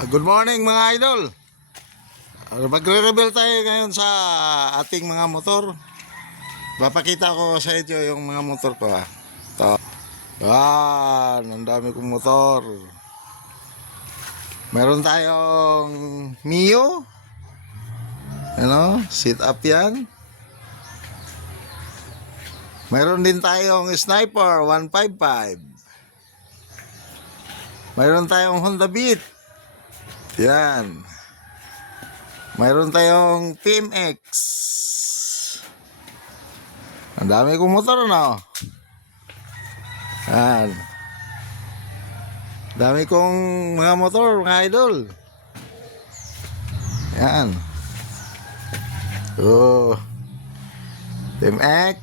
Good morning mga idol. Magre-reveal tayo ngayon sa ating mga motor. Papakita ko sa inyo yung mga motor ko. Ito. Yan, ang dami kong motor. Meron tayong Mio. Ano, sit up yan. Meron din tayong Sniper 155. Meron tayong Honda Beat. Yan. Mayroon tayong PMX. Ang dami kong motor, no? Yan. Dami kong mga motor, mga idol. Yan. Oh. PMX.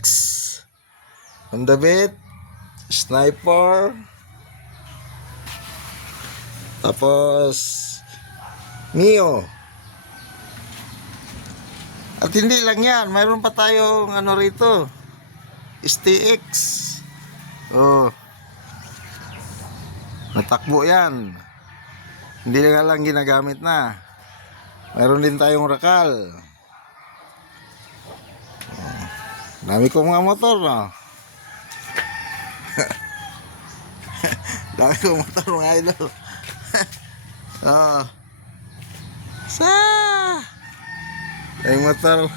Honda Beat. Sniper. Tapos Mio. At hindi lang yan, mayroon pa tayong ano rito, STX. Oh. Natakbo yan. Hindi lang ginagamit na. Mayroon din tayong Rakal. Oh. Dami kong mga motor, no? Dami kong motor, mga idol. Oh. Sa yung motor.